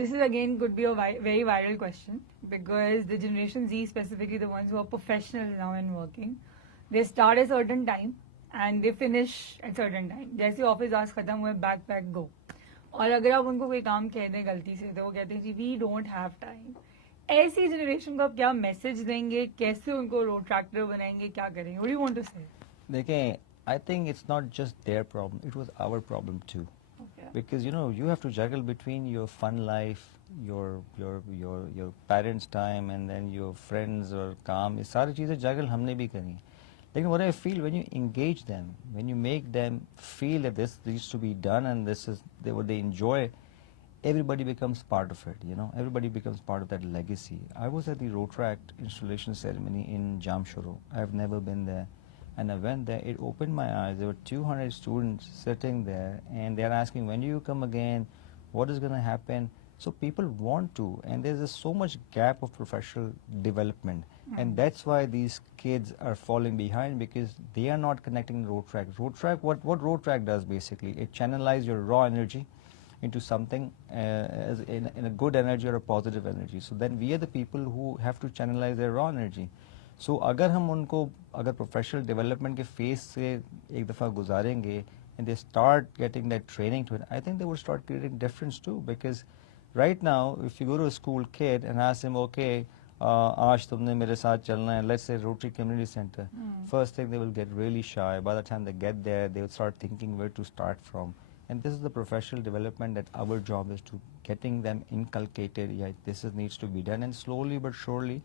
this is again could be a very viral question, because the Generation Z, specifically the ones who are professional now and working, they start a certain time and they finish at certain time. जैसे office hours खत्म हुए, back pack गो. और अगर आप उनको कोई काम कह दें गलती से, तो वो कहते हैं जी वी डोंट हैव टाइम. ऐसी जनरेशन को आप क्या मैसेज देंगे, कैसे उनको रोड ट्रैक्टर बनाएंगे, क्या करेंगे? What do you want to say? देखें, I think it's not just their problem, it was our problem too. Okay. Because you have to juggle between your fun life, your parents' time, and then your friends or काम, ये सारी चीज़ें juggle हमने भी करी. लेकिन what I feel, when you engage them, when you make them feel that this needs to be done and this is what they enjoy, everybody becomes part of it. Everybody becomes part of that legacy. I was at the Rotaract installation ceremony in Jamshoro. I've never been there. And I went there, it opened my eyes. There were 200 students sitting there, and they're asking, when do you come again? What is going to happen? So people want to, and there's so much gap of professional development. And that's why these kids are falling behind, because they are not connecting Rotaract. Rotaract, what Rotaract does basically, it channelizes your raw energy into something as in a good energy or a positive energy. So then we are the people who have to channelize their raw energy. So अगर हम उनको अगर professional development के face से एक दफ़ा गुजारेंगे and they start getting that training to it, I think they will start creating difference too. Because right now, if you go to a school kid and ask him, okay, आज तुमने मेरे साथ चलना है, let's say Rotary Community Center, first thing they will get really shy. By the time they get there, they will start thinking where to start from. And this is the professional development that our job is to getting them inculcated. Yeah, this needs to be done, and slowly but surely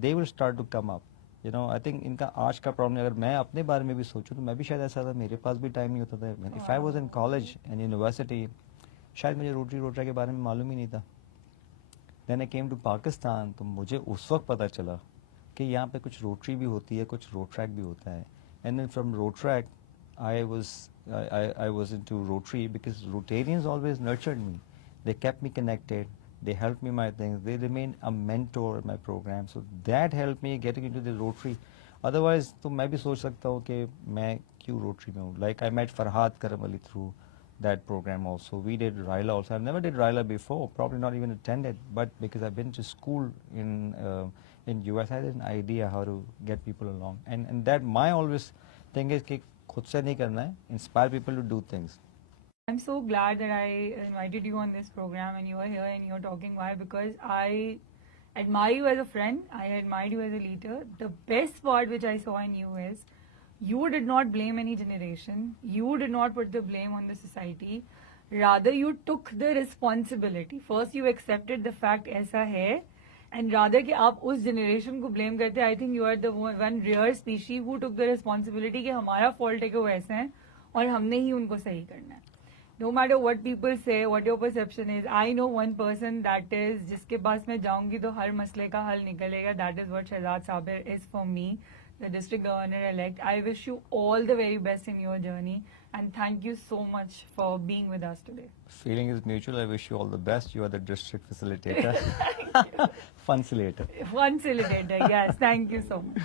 they will start to come up. I think इनका आज का problem, अगर मैं अपने बारे में भी सोचूं तो मैं भी शायद ऐसा था, मेरे पास भी टाइम नहीं होता था. If I was in college and university, शायद मुझे रोटरी के बारे में मालूम ही नहीं था. Then I came to Pakistan, तो मुझे उस वक्त पता चला कि यहाँ पे कुछ रोटरी भी होती है, कुछ रोटरैक भी होता है. And then from Rotaract, I was into Rotary because Rotarians always nurtured me. They kept me connected. They helped me my things. They remained a mentor in my program. So that helped me getting into the Rotary. Otherwise, तो मैं भी सोच सकता हूँ कि मैं क्यों Rotary में हूँ. Like I met Farhad Karam Ali through that program also. We did Raila also. I've never did Raila before, probably not even attended. But because I've been to school in US, I had an idea how to get people along. And that my always thing is कि खुद से नहीं करना है. Inspire people to do things. I'm so glad that I invited you on this program and you are here and you're talking. Why? Because I admire you as a friend. I admire you as a leader. The best part which I saw in you is you did not blame any generation. You did not put the blame on the society. Rather, you took the responsibility. First, you accepted the fact ऐसा है, and rather कि आप उस generation को blame करते, I think you are the one rare species who took the responsibility कि हमारा fault है कि वो ऐसे हैं और हमने ही उनको सही करना है. No matter what people say, what your perception is, I know one person that is जिसके पास मैं जाऊंगी तो हर मसले का हल निकलेगा. That is what Shahzad Sabir is for me, the district governor-elect. I wish you all the very best in your journey, and thank you so much for being with us today. Feeling is mutual. I wish you all the best. You are the district facilitator. Funcilitator. Funcilitator, yes. Thank you so much.